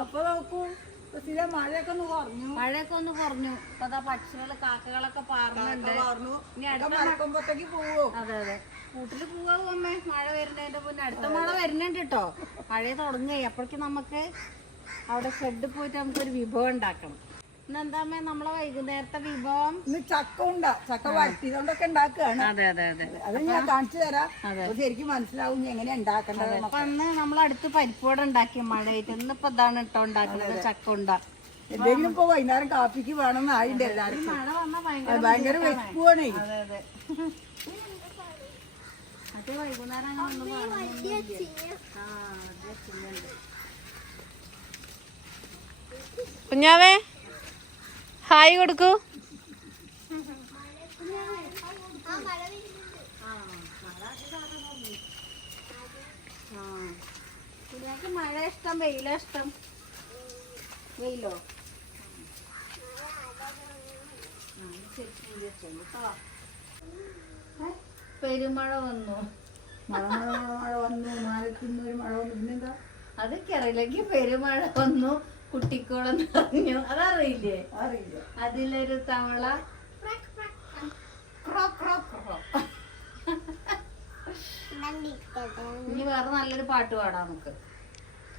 അപ്പൊ നോക്കൂ മഴയൊക്കെ ഒന്ന് കുറഞ്ഞു. ഇപ്പൊ പക്ഷികള് കാക്കകളൊക്കെ പറഞ്ഞു. ഇനി അടുത്തേക്ക് പോവോ? അതെ അതെ, കൂട്ടില് പോവാവും അമ്മേ. മഴ വരുന്നതിന്റെ മുന്നേ അടുത്ത മഴ വരുന്നുണ്ട് കേട്ടോ. മഴ തുടങ്ങി. അപ്പോഴേക്കും നമുക്ക് അവിടെ ഷെഡിൽ പോയിട്ട് നമുക്കൊരു വിഭവം ഉണ്ടാക്കണം. ഇന്നെന്താ നമ്മളെ വൈകുന്നേരത്തെ വിഭവം? ഇന്ന് ചക്ക വഴറ്റിയതുകൊണ്ടൊക്കെ ഉണ്ടാക്കുകയാണ്. അതെ അതെ അതെ, അത് ഞാൻ കാണിച്ചു തരാം. ശരിക്കും മനസ്സിലാവും എങ്ങനെ ഉണ്ടാക്കേണ്ടത്. അപ്പൊ അന്ന് നമ്മളടുത്ത് പരിപ്പോടെ ഉണ്ടാക്കിയ മഴയായിട്ട് ഇന്നിപ്പോ ഇതാണ് കേട്ടോ ഉണ്ടാക്കുന്നത്, ചക്ക ഉണ്ടാ. എന്തെങ്കിലും ഇപ്പൊ വൈകുന്നേരം കാപ്പിക്ക് വേണമെന്ന് ആയിണ്ട് എല്ലാവരും. മഴ വന്നാൽ ഭയങ്കര വെച്ചുപോണേ. അതെ അതെ, അത് വൈകുന്നേരം കുഞ്ഞാവേ ഹായ് കൊടുക്കൂ. കുഞ്ഞാക്ക് മഴ ഇഷ്ടം വെയിലാ ഇഷ്ടം? വെയിലോ? പെരുമഴ വന്നു. മഴ വന്നു, മാലത്തിന്നൊരു മഴ വന്നു. പിന്നെന്താ അതൊക്കെ അറിയില്ലെങ്കിൽ പെരുമഴ വന്നു, കുട്ടിക്കോളം നിറഞ്ഞു. അതറിയില്ലേ? അറിയില്ല. അതിലൊരു തവള ഇനി വേറെ നല്ലൊരു പാട്ട് പാടാം നമുക്ക്.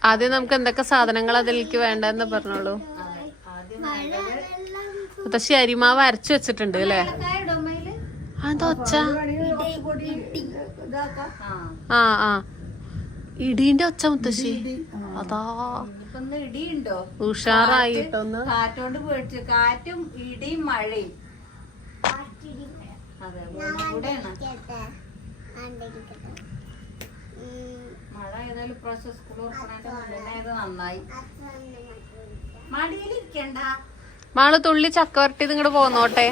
ആദ്യം നമുക്ക് എന്തൊക്കെ സാധനങ്ങൾ അതിലേക്ക് വേണ്ടെന്ന് പറഞ്ഞോളൂ. മുത്തശ്ശി അരിമാവ് അരച്ചു വെച്ചിട്ടുണ്ട് അല്ലേ? അതെന്താ ഒച്ച? ആ ആ, ഇടീന്റെ ഒച്ച മുത്തശ്ശി. അതാ ഇടിയുണ്ടോ? ഉഷാറായിട്ടൊന്ന് കാറ്റോണ്ട് പേടിച്ചു. കാറ്റും ഇടിയും മഴയും. അതെ, കൂടെയാണ് മഴ. ഏതായാലും ഇപ്രാവശ്യം സ്കൂൾ തുറക്കണേത് നന്നായി. മടിയിലിരിക്കണ്ട. മാള് തുള്ളി ചക്ക വരട്ടി ഇങ്ങോട്ട് പോന്നോട്ടെ.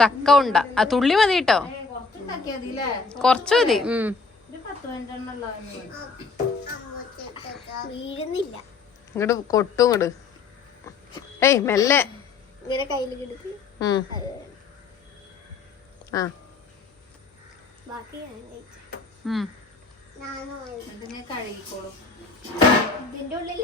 ചക്ക ഉണ്ട ആ തുള്ളി മതി കേട്ടോ, കൊറച്ചു മതി. ഇങ്ങോട്ട് കൊട്ടും ഇങ്ങോട്ട്. ഏയ് മെല്ലെ. ആ കഴുകിക്കോളും. ഇതിന്റെ ഉള്ളിൽ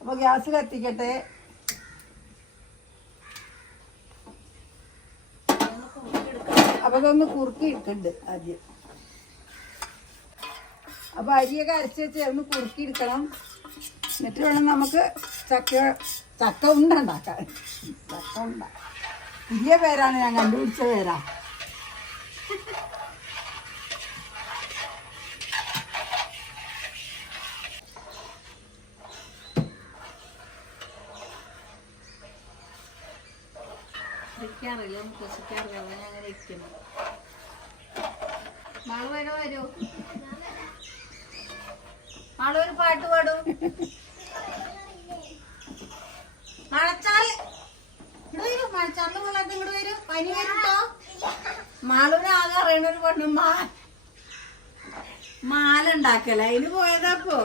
അപ്പൊ ഗ്യാസ് കത്തിക്കട്ടെ. അപ്പൊ ഇതൊന്ന് കുറുക്കി ഇട്ടുണ്ട് ആദ്യം. അപ്പൊ അരിയൊക്കെ അരച്ച് വെച്ച് ഒന്ന് കുറുക്കി എടുക്കണം. എന്നിട്ട് വേണം നമുക്ക് ചക്ക ഉണ്ട ഉണ്ടാക്കാൻ. ചക്ക ഉണ്ട പുതിയ പേരാണ്, ഞാൻ കണ്ടുപിടിച്ച പേരാ. അറിയില്ല, മുത്തശ്ശിക്കറിയാം അങ്ങനെ ഇരിക്കുന്നു. മാള് വരൂ. മാള് ഒരു പാട്ട് പാടും. മഴച്ചാല് മഴച്ചാറിന് കൊള്ളാത്ത ഇങ്ങോട്ട് വരൂ. പനി വരൂട്ടോ. മാളൂന് ആകെ അറിയണ ഒരു പെണ്ണു മാല ഉണ്ടാക്കല. അതിന് പോയതാപ്പോ.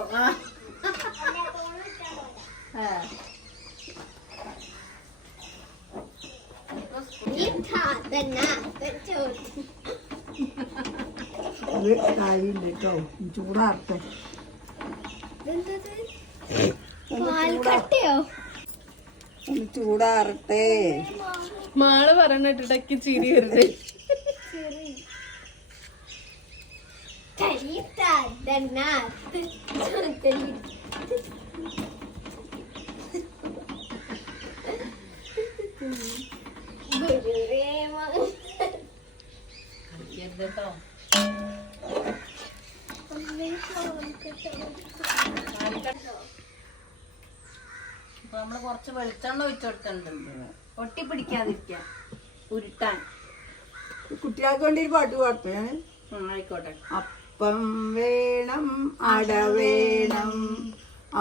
ചൂടാറട്ടെ. ചൂടാറട്ടെ. മാള് പറഞ്ഞിട്ടിടക്ക് ചിരി വരുന്നേ. നമ്മള് കൊറച്ച് വെളിച്ചെണ്ണ ഒഴിച്ചു കൊടുത്തിട്ടുണ്ട്, ഒട്ടിപ്പിടിക്കാതിരിക്കാൻ, ഉരുട്ടാൻ. കുട്ടികൾക്ക് വേണ്ടി പാട്ട് പാട്ടേ. ആയിക്കോട്ടെ. അപ്പം വേണം, അട വേണം,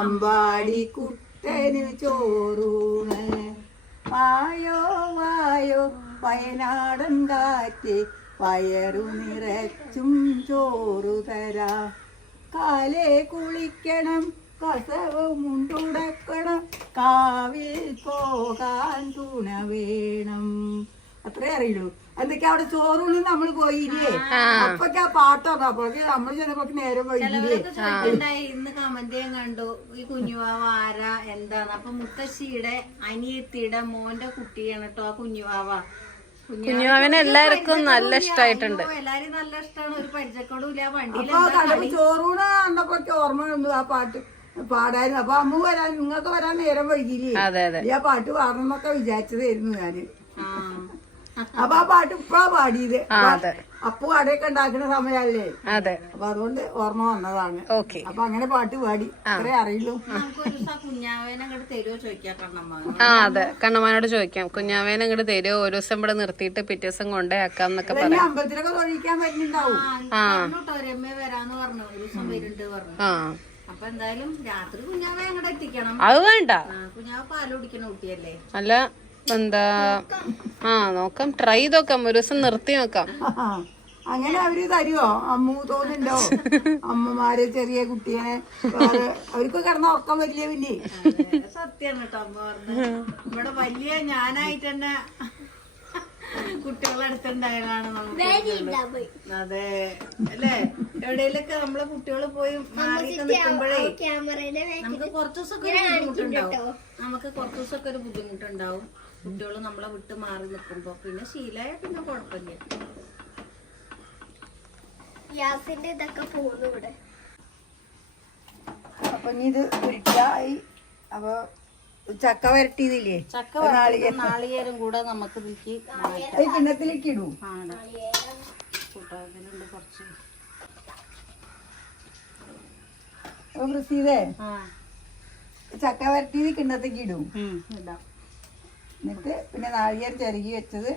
അമ്പാടി കുട്ടന് ചോറൂണ്. വായോ വായോ വയനാടൻ കാറ്റ്, വയറു നിറച്ചും ചോറു തരാം. കാലേ കുളിക്കണം, കസവ് മുണ്ടുടക്കണം, കാവിൽ പോകാൻ തുണ വേണം. അത്രേ അറിയുള്ളൂ. എന്തൊക്കെ അവിടെ ചോറൂണി നമ്മള് പോയില്ലേ, അപ്പൊക്കെ ആ പാട്ടാണ്. അപ്പൊക്കെ നമ്മൾ ചെന്നപ്പോ നേരം വൈകില്ലേ. ഇന്ന് കമന്റ് ചെയ്യാൻ കണ്ടു ഈ കുഞ്ഞുവാവ ആരാ എന്താണ്. അപ്പൊ മുത്തശ്ശിയുടെ അനിയത്തിയുടെ മോന്റെ കുട്ടിയാണ് കേട്ടോ ആ കുഞ്ഞുവാവ. കുഞ്ഞുവാവനെ എല്ലാവർക്കും നല്ല ഇഷ്ടമായിട്ടുണ്ട്. എല്ലാരും നല്ല ഇഷ്ടമാണ്. ഒരു പരിചയക്കോടും ഇല്ല. വണ്ടിയിൽ ചോറൂണ് കണ്ടപ്പോ ഓർമ്മ വന്നു ആ പാട്ട് പാടായിരുന്നു. അപ്പൊ അമ്മ വരാൻ നിങ്ങൾക്ക് വരാൻ നേരം വൈകില്ലേ, ആ പാട്ട് പാടണമെന്നൊക്കെ വിചാരിച്ചതായിരുന്നു ഞാന്. അപ്പൊ ആ പാട്ട് ഇപ്പഴാ പാടിയത്. അപ്പൊ അടയൊക്കെ ഉണ്ടാക്കുന്ന സമയല്ലേ, അപ്പൊ അതുകൊണ്ട് ഓർമ്മ വന്നതാണ്. അപ്പൊ അങ്ങനെ പാട്ട് പാടി. അത്രേ അറിയുള്ളൂ. കുഞ്ഞാവേനെ അങ്ങോട്ട് തരുമോ ചോദിക്കാം കണ്ണമ്മ. അതെ, കണ്ണമ്മനോട് ചോദിക്കാം. കുഞ്ഞാവേനെ അങ്ങോട്ട് തരുമോ, ഒരു ദിവസം ഇവിടെ നിർത്തിയിട്ട് പിറ്റേ ദിവസം കൊണ്ടേക്കാം എന്നൊക്കെ പറയാം. അമ്പലത്തിലൊക്കെ തൊഴിക്കാൻ പറ്റുന്നുണ്ടാവും. രമ്യ വരാന്ന് പറഞ്ഞു, ഒരു ദിവസം വരുന്നുണ്ട് പറഞ്ഞു. അപ്പൊ എന്തായാലും രാത്രി കുഞ്ഞാവെ അങ്ങോട്ട് എത്തിക്കണം. അത് വേണ്ട, കുഞ്ഞാവ് പാല് കുടിക്കണ കുട്ടിയല്ലേ. അല്ല എന്താ നോക്കാം, ട്രൈ ചെയ്ത് നോക്കാം, ഒരു ദിവസം നിർത്തി നോക്കാം. അങ്ങനെ അവര് തരുവോ? അമ്മു തോന്നുന്നുണ്ടോ അമ്മമാര് ചെറിയ കുട്ടിയെ അവർക്ക് കിടന്ന ഉറക്കം വലിയ പിന്നെ സത്യാണ് കേട്ടോ അമ്മ പറഞ്ഞു. ഇവിടെ വലിയ ഞാനായിട്ട് തന്നെ കുട്ടികളെ അടുത്തുണ്ടായാലാണ് നമുക്ക്. അതെ അല്ലേ, എവിടെയൊക്കെ നമ്മളെ കുട്ടികള് പോയി മാറിയിട്ട് നിൽക്കുമ്പോഴേ നമുക്ക് കുറച്ച് ദിവസമൊക്കെ ഒരു ബുദ്ധിമുട്ടുണ്ടാവും. ഒരു ബുദ്ധിമുട്ടുണ്ടാവും കുട്ടികള് നമ്മളെ വിട്ട് മാറി നിൽക്കുമ്പോ. പിന്നെ ശീലമായ പിന്നെ കുഴപ്പമില്ല. ഇതൊക്കെ പോകുന്നു ഇവിടെ. അപ്പൊ ഇനി ഇത് ഉരുട്ടായി. അപ്പൊ ചക്ക വരട്ടിയതില്ലേ, ചക്ക നാളികേരം കൂടെ നമുക്ക് കിണ്ണത്തിലേക്ക് ഇടൂ. കൂട്ടാതിലുണ്ട് കുറച്ച്. പ്രസീതേ, ചക്ക വരട്ടിയത് കിണ്ണത്തേക്ക് ഇടും. എന്നിട്ട് പിന്നെ നാളികേരം ചിരകി വെച്ചത്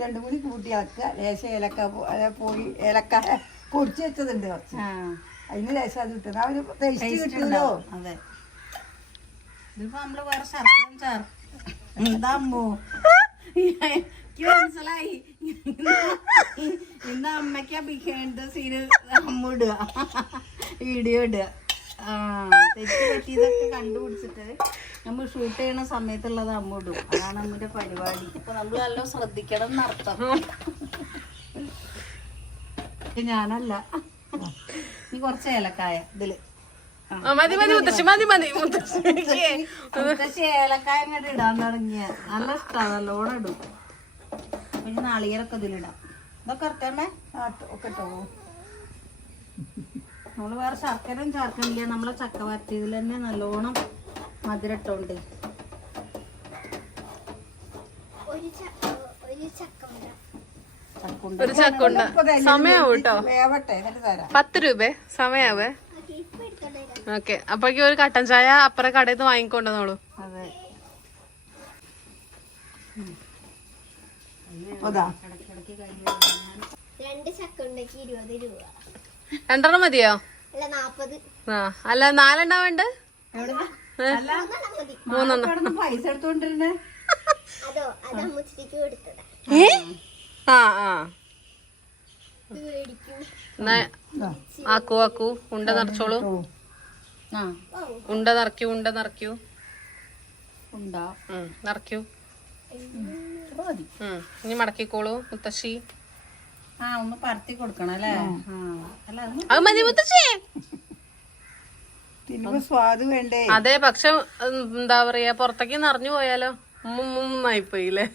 രണ്ടും കൂടി കൂട്ടി ഇളക്കുക. ലേശം ഏലക്ക പൊടിച്ച് വെച്ചതുണ്ട് കുറച്ച്, അതിന് ലേശം അത് കിട്ടുന്നത് ആ ഒരു ടേസ്റ്റ് കിട്ടുമല്ലോ. അതെ, ഇതിപ്പോ നമ്മള് വേറെ ശർക്കരം ചേർക്കും. എന്താമ്മോ മനസ്സിലായി. ഇന്ന് അമ്മയ്ക്ക് ബിഹൈൻഡ് ദ സീന് അമ്മ ഇടുക, വീഡിയോ ഇടുക. തെറ്റ് പറ്റിയതൊക്കെ കണ്ടുപിടിച്ചിട്ട് നമ്മൾ ഷൂട്ട് ചെയ്യണ സമയത്തുള്ളത് അമ്മ ഇടും. അതാണ് അമ്മയുടെ പരിപാടി. അപ്പൊ നമ്മൾ നല്ല ശ്രദ്ധിക്കണം എന്നർത്ഥം. ഞാനല്ല, ഇനി കുറച്ച് ഏലക്കായ ഇതില്. മുത്തശ്ശി ഏലക്കായ ഇങ്ങോട്ട് ഇടാൻ തുടങ്ങിയ നല്ല ഇഷ്ടമാണ്, നല്ലോണം ഇടും. പിന്നെ നാളികേരൊക്കെ ഇതിലിടാം. ഇതൊക്കെ ഇറക്കമ്മേ ഒക്കെ ഇട്ടോ. നമ്മള് വേറെ ശർക്കരയും ചേർക്കണില്ല. നമ്മളെ ചക്ക വരട്ടിയതിൽ തന്നെ നല്ലോണം മധുരം ഇട്ടോണ്ട്. ഒരു ചക്കുണ്ട്. സമയാവും കേട്ടോ, 10 രൂപ സമയാവേ. ഓക്കെ, അപ്പോഴേക്കും ഒരു കട്ടൻ ചായ അപ്പുറം കടയിൽ നിന്ന് വാങ്ങിക്കൊണ്ടുവന്നോളൂ. അതെ, രണ്ടെണ്ണം മതിയോ? അല്ല 4 എണ്ണം വേണ്ട, 3 എണ്ണം. പൈസ എടുത്തോണ്ടിരുന്നേ. ആക്കൂ ഉണ്ട നിറച്ചോളൂ. ഉണ്ട നിറയ്ക്കൂ നിറയ്ക്കൂ. ഇനി മടക്കിക്കോളൂ മുത്തശ്ശി. ഒന്ന് പരത്തി കൊടുക്കണം അല്ലേ. അത് മതി മുത്തശ്ശി. സ്വാദ് വേണ്ടേ? അതെ, പക്ഷെ എന്താ പറയാ, പുറത്തേക്ക് നിറഞ്ഞു പോയാലോ ആയിപ്പോയില്ലേ.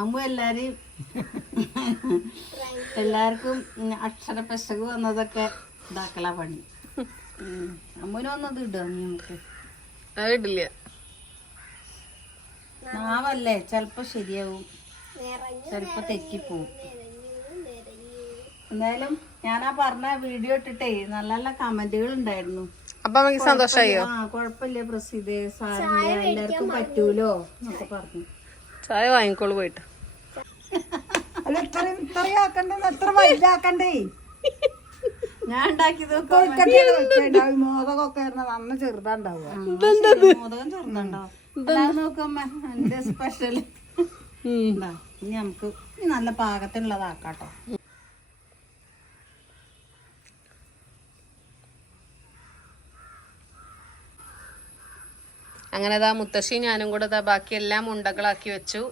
അമ്മ എല്ലാവർക്കും അക്ഷരപ്പശക് വന്നതൊക്കെ ഇതാക്കലാ പണി. അമ്മൂനൊന്നത് ഇടുക നമുക്ക്. ഇടില്ല, മാവല്ലേ, ചെലപ്പോ ശരിയാവും, ചെലപ്പോ തെറ്റിപ്പോവും. എന്തായാലും ഞാനാ പറഞ്ഞ വീഡിയോ ഇട്ടിട്ടേ നല്ല നല്ല കമന്റുകൾ ഉണ്ടായിരുന്നു. അപ്പൊ നമുക്ക് സന്തോഷമായോ? കൊഴപ്പില്ല പ്രസിദ്ധേ, സാറില്ല, എല്ലാവർക്കും പറ്റൂലോ എന്നൊക്കെ പറഞ്ഞു. ചായ വാങ്ങിക്കോളൂ പോയിട്ട്. അല്ല ഇത്രയും ആക്കണ്ടേ, എത്ര വലുതാക്കണ്ടേ. ഞാൻ ഉണ്ടാക്കിയത് മോദകമൊക്കെ നന്ന ചെറുതാണ്ടാവുക. മോദകം ചെറുതാണ്ടാവും. നോക്കമ്മ എന്റെ സ്പെഷ്യൽ. ഇനി നമുക്ക് നല്ല പാകത്തിനുള്ളതാക്കാട്ടോ. അങ്ങനെ ഇതാ മുത്തശ്ശി ഞാനും കൂടെ ഇതാ ബാക്കി എല്ലാം ഉണ്ടകളാക്കി വെച്ചു.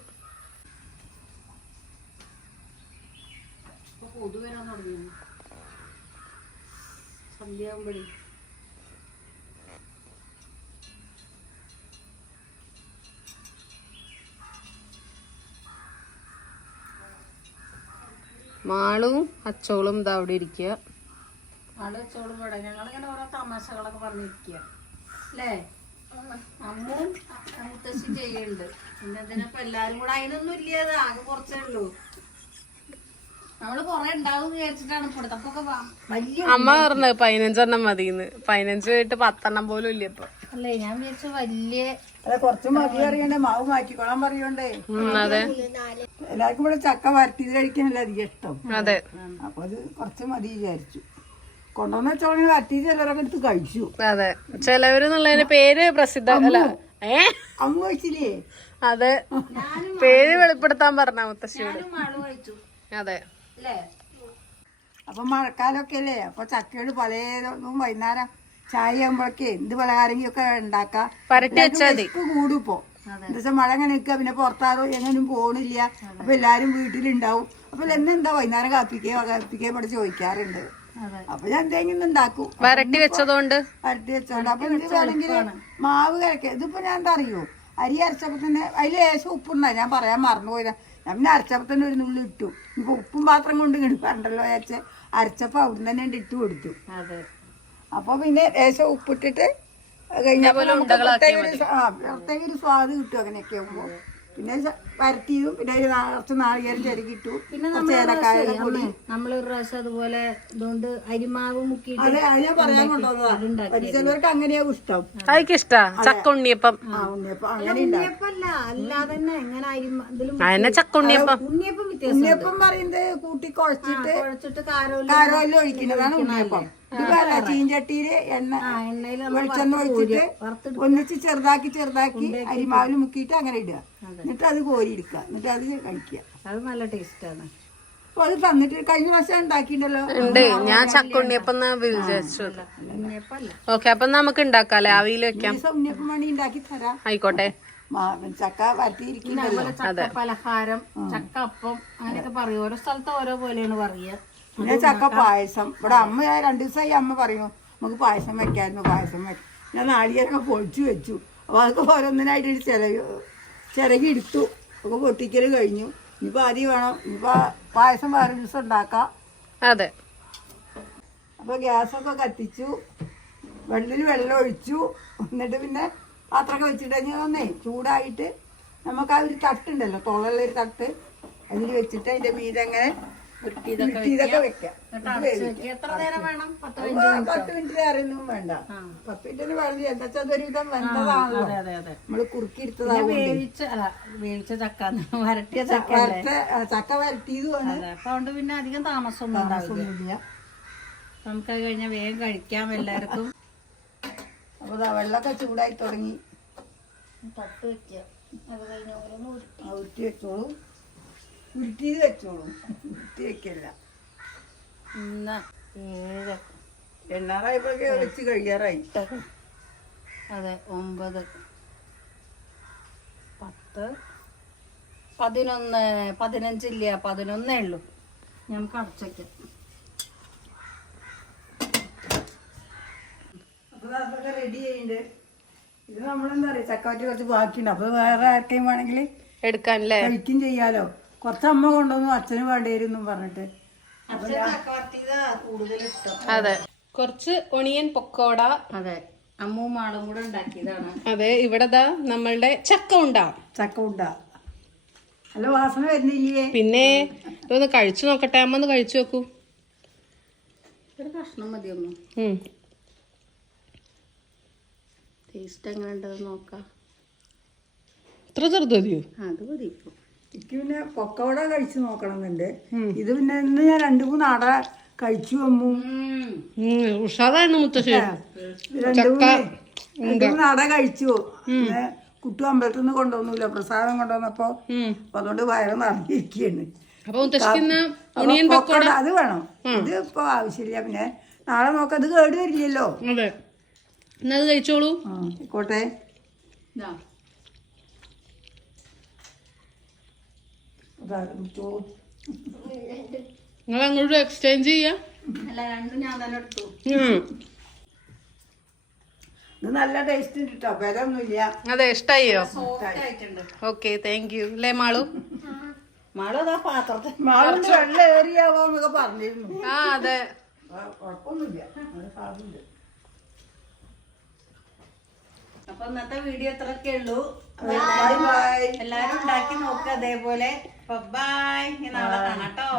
മാളും അച്ചോളും ഇതാ അവിടെ ഇരിക്കുക. അച്ഛോളും കൂടെ ഞങ്ങളിങ്ങനെ ഓരോ തമാശകളൊക്കെ പറഞ്ഞിരിക്കുക അല്ലേ? അമ്മും മുത്തശ്ശി ചെയ്യുന്നുണ്ട്. പിന്നെ ഇതിനപ്പോ എല്ലാരും കൂടെ അതിനൊന്നും ഇല്ല, ആകെ കുറച്ചേ ഉള്ളൂ. നമ്മള് കൊറേ ഉണ്ടാവും വിചാരിച്ചിട്ടാണ് ഇപ്പഴത്തൊക്കെ വലിയ അമ്മ പറഞ്ഞത് 15 മതിന്ന്. 15 പോയിട്ട് 10 പോലും ഇല്ല ഇപ്പൊ. അല്ലേ ഞാൻ വിചാരിച്ചു വലിയ കുറച്ച് മതി അറിയണ്ടേ, മാവ് മാറ്റിക്കോളാൻ പറയണ്ടേ. അതെ എല്ലാവർക്കും ഇവിടെ ചക്ക വരട്ടിയത് കഴിക്കാനല്ല അധികം ഇഷ്ടം. അതെ അപ്പൊ അത് കുറച്ച് മതി വിചാരിച്ചു. കൊണ്ടുവന്ന വെച്ചോളെ വരട്ടിയത് ചിലരൊക്കെ എടുത്ത് കഴിച്ചു. അതെ ചിലവരെന്നുള്ളതിന്റെ പേര് പ്രസിദ്ധ അല്ല. അമ്മ കഴിച്ചില്ലേ? അതെ പേര് വെളിപ്പെടുത്താൻ പറഞ്ഞ മുത്തശ്ശിയോട്. അതെ അപ്പൊ മഴക്കാലൊക്കെ അല്ലേ, അപ്പൊ ചക്കയോട് പലതും വൈകുന്നേരം ചായ ആകുമ്പോഴൊക്കെ എന്ത് പലഹാരെങ്കിലും ഒക്കെ ഉണ്ടാക്കാം. കൂടും ഇപ്പൊ എന്താ മഴ അങ്ങനെ നിൽക്കുക, പിന്നെ പുറത്താറോ എങ്ങനെയും പോണില്ല. അപ്പൊ എല്ലാരും വീട്ടിലുണ്ടാവും. അപ്പൊ എന്നെന്താ വൈകുന്നേരം കാപ്പിക്കേ ഇവിടെ ചോദിക്കാറുണ്ട്. അപ്പൊ ഞാൻ എന്തെങ്കിലും ഉണ്ടാക്കും വരട്ടി വെച്ചോണ്ട്. അപ്പൊ എന്ത് വേണമെങ്കിലും മാവ് കഴിക്കാം. ഇതിപ്പോ ഞാൻ എന്താ അറിയോ, അരി അരച്ചപ്പോ തന്നെ അതിൽ ലേശം ഉപ്പുണ്ടായി, ഞാൻ പറയാൻ മറന്നുപോയതാ. ഞാൻ പിന്നെ അരച്ചപ്പോ തന്നെ ഒരു നുള്ളി ഇട്ടു. ഇപ്പൊ ഉപ്പും പാത്രം കൊണ്ട് കിടപ്പണ്ടല്ലോ വിചാരിച്ച് അരച്ചപ്പോ അവിടെ തന്നെ ഇട്ട് കൊടുത്തു. അപ്പൊ പിന്നെ ലേശം ഉപ്പിട്ടിട്ട് കഴിഞ്ഞപ്പോ പ്രത്യേക ഒരു സ്വാദ് കിട്ടും. അങ്ങനെയൊക്കെ ആകുമ്പോ പിന്നെ വരട്ടിയതും പിന്നെ കുറച്ച് നാളികേരം ചിരകിട്ടു. പിന്നെ നമ്മളൊരു പ്രാവശ്യം അതുപോലെ ഇതുകൊണ്ട് അരിമാവ് മുക്കി. അതെ അത് ഞാൻ പറയാൻ കൊണ്ടുവന്നതാ. ചിലവർക്ക് അങ്ങനെയാവും ഇഷ്ടം. അതൊക്കെ ഇഷ്ടാ ചക്ക ഉണ്ണിയപ്പം. ഉണ്ണിയപ്പം അങ്ങനെ ഉണ്ണിയപ്പല്ല അല്ലാതെ തന്നെ എങ്ങനെ അതിനെ ചക്ക ഉണ്ണിയപ്പം. ഉണ്ണിയപ്പം ഉണ്ണിയപ്പം പറയുന്നത് കൂട്ടി കുഴച്ചിട്ട് കാരോലിൽ ഒഴിക്കുന്നതാണ് ഉണ്ണിയപ്പം. ഇത് ചീഞ്ചട്ടിയില് എണ്ണയിൽ വെളിച്ചെണ്ണ ഒഴിച്ചിട്ട് ഒന്നിച്ച് ചെറുതാക്കി അരിമാവിൽ മുക്കിയിട്ട് അങ്ങനെ ഇടുക. എന്നിട്ട് അത് കോരി എടുക്കുക. എന്നിട്ട് അത് കഴിക്കുക. അത് നല്ല ടേസ്റ്റാണ്. അപ്പൊ അത് തന്നിട്ട് കഴിഞ്ഞ പ്രാവശ്യം ഉണ്ടാക്കിണ്ടല്ലോ. ഉണ്ട്, ഞാൻ ചക്ക ഉണ്ണിയപ്പം വിചാരിച്ചു. ഓക്കെ അപ്പൊ നമുക്ക് ഉണ്ടാക്കാല്ലേ, ആവിയിൽ വെക്കാം. ഉണ്ണിയപ്പം വേണ്ടി ഉണ്ടാക്കി തരാം. ആയിക്കോട്ടെ. ചക്ക വരട്ടിയിരിക്കുന്നല്ലോ. ചക്ക പലഹാരം, ചക്ക അപ്പം അങ്ങനെയൊക്കെ പറയും. ഓരോ സ്ഥലത്ത് ഓരോ പോലെയാണ് പറയുക. പിന്നെ ചക്ക പായസം. ഇവിടെ അമ്മ 2 ദിവസമായി അമ്മ പറയും നമുക്ക് പായസം വെക്കായിരുന്നു, പായസം വെക്കാം. ഞാൻ നാളികേരൊക്കെ പൊളിച്ചു വെച്ചു. അപ്പൊ അതൊക്കെ ഓരോന്നിനായിട്ട് ചിരകി എടുത്തു. ഒക്കെ പൊട്ടിക്കൽ കഴിഞ്ഞു. ഇനിയിപ്പോ ആദ്യം വേണം. ഇനിയിപ്പോ പായസം വേറെ ദിവസം ഉണ്ടാക്കാം. അതെ അപ്പൊ ഗ്യാസൊക്കെ കത്തിച്ചു, വെള്ളം ഒഴിച്ചു. എന്നിട്ട് പിന്നെ പാത്രമൊക്കെ വെച്ചിട്ട് ചൂടായിട്ട് നമുക്ക് ആ ഒരു തട്ടുണ്ടല്ലോ, തൊള്ളുള്ള ഒരു തട്ട്, അതിൽ വെച്ചിട്ട് അതിന്റെ മീതെ അങ്ങനെ ഇതൊക്കെ വെക്കാം. 10 മിനിറ്റ് അറിയൊന്നും വേണ്ട. 10 മിനിറ്റിന് വേണ്ട. എന്താ വെച്ചാൽ അതൊരുവിധം വെന്തതാണല്ലോ, നമ്മള് കുറുക്കിയെടുത്തതാണ്. വേവിച്ച ചക്ക വരട്ടിയ ചക്ക വരട്ടിയതുമാണ്. അതുകൊണ്ട് പിന്നെ അധികം താമസമൊന്നും ഉണ്ടാവില്ല. നമുക്കത് കഴിഞ്ഞാൽ വേഗം കഴിക്കാം എല്ലാവർക്കും. അപ്പൊ വെള്ളമൊക്കെ ചൂടായി തുടങ്ങി. തട്ട് വെക്കാം. അത് കഴിഞ്ഞ ഉരുട്ടി വെച്ചോളൂ. ഉരുട്ടിയത് വെച്ചോളൂ, ഉരുട്ടി വെക്കല്ല. എണ്ണാറായപ്പോഴൊക്കെ വെച്ച് കഴിയാറായി. അതെ 9, 10, 11, 15 ഇല്ല, 11 ഉള്ളൂ. നമുക്ക് അടച്ചേക്കാം. അപ്പൊ അതൊക്കെ റെഡി ചെയ്യുന്നുണ്ട്. ഇത് നമ്മളെന്താ പറയാ, ചക്കവറ്റി കുറച്ച് ബാക്കിയുണ്ട്. അപ്പൊ വേറെ ആർക്കെയും വേണമെങ്കിൽ എടുക്കാനല്ലേ കഴിക്കും ചെയ്യാലോ. കുറച്ച് അമ്മ കൊണ്ടുവന്നു, അച്ഛന് വേണ്ടിയിരുന്നു പറഞ്ഞിട്ട്. അതെ കുറച്ച് ഒണിയൻ പൊക്കോട. അതെ അമ്മവും ആളും കൂടെ ഉണ്ടാക്കിയതാണ്. അതെ ഇവിടെ നമ്മളുടെ ചക്ക ഉണ്ടാ നല്ല വാസന വരുന്നില്ലേ? പിന്നെ ഇതൊന്ന് കഴിച്ചു നോക്കട്ടെ. അമ്മ ഒന്ന് കഴിച്ചു നോക്കൂ. ഒരു കഷ്ണം മതിയൊന്നു. ടേസ്റ്റ് എങ്ങനെ ഉണ്ടെന്ന് നോക്കാം. ഇത്ര ചെറുത് മതിയോ? അത് മതി. എനിക്ക് പിന്നെ പൊക്കവട കഴിച്ചു നോക്കണം എന്നുണ്ട്. ഇത് പിന്നെ ഇന്ന് ഞാൻ 2-3 അട കഴിച്ചു. ഉഷാറായിരുന്നു മുത്തശ്ശി. 2-3 അട കഴിച്ചു. കുട്ടു അമ്പലത്തിൽ നിന്ന് കൊണ്ടുവന്നില്ല, പ്രസാദം കൊണ്ടുവന്നപ്പോ. അതുകൊണ്ട് വയറ് നിറഞ്ഞിരിക്കുകയാണ്. പൊക്കവട അത് വേണം. ഇത് ഇപ്പൊ ആവശ്യമില്ല. പിന്നെ നാളെ നോക്കാം. അത് കേട് വരില്ലല്ലോ. അതെ അത് കഴിച്ചോളൂ. ആയിക്കോട്ടെ. ഇതാ. നിങ്ങൾ അങ്ങോട്ട് എക്സ്ചേഞ്ച് ചെയ്യാ. അല്ല, രണ്ടും ഞാൻ തന്നെ എടുത്തു. ഇത് നല്ല ടേസ്റ്റ് ഉണ്ട് കേട്ടോ, വിലൊന്നുമില്ല. അതെ, ഇഷ്ടായോ? സോഫ്റ്റ് ആയിട്ടുണ്ട്. Okay, thank you. അല്ലേ മാളു? മഴ പാത്രത്തിൽ മാളൊന്ന് വെള്ളം ഏറിയാവോന്നൊക്കെ പറഞ്ഞിരുന്നു. ആ അതെ. കുഴപ്പമൊന്നുമില്ല, അത് സാധനമില്ല. അപ്പൊ ഇന്നത്തെ വീഡിയോ ഇത്രയൊക്കെ ഉള്ളൂ. Bye bye. എല്ലാരും ഉണ്ടാക്കി നോക്കുക അതേപോലെ. ബൈ. നാളെ കാണാട്ടോ.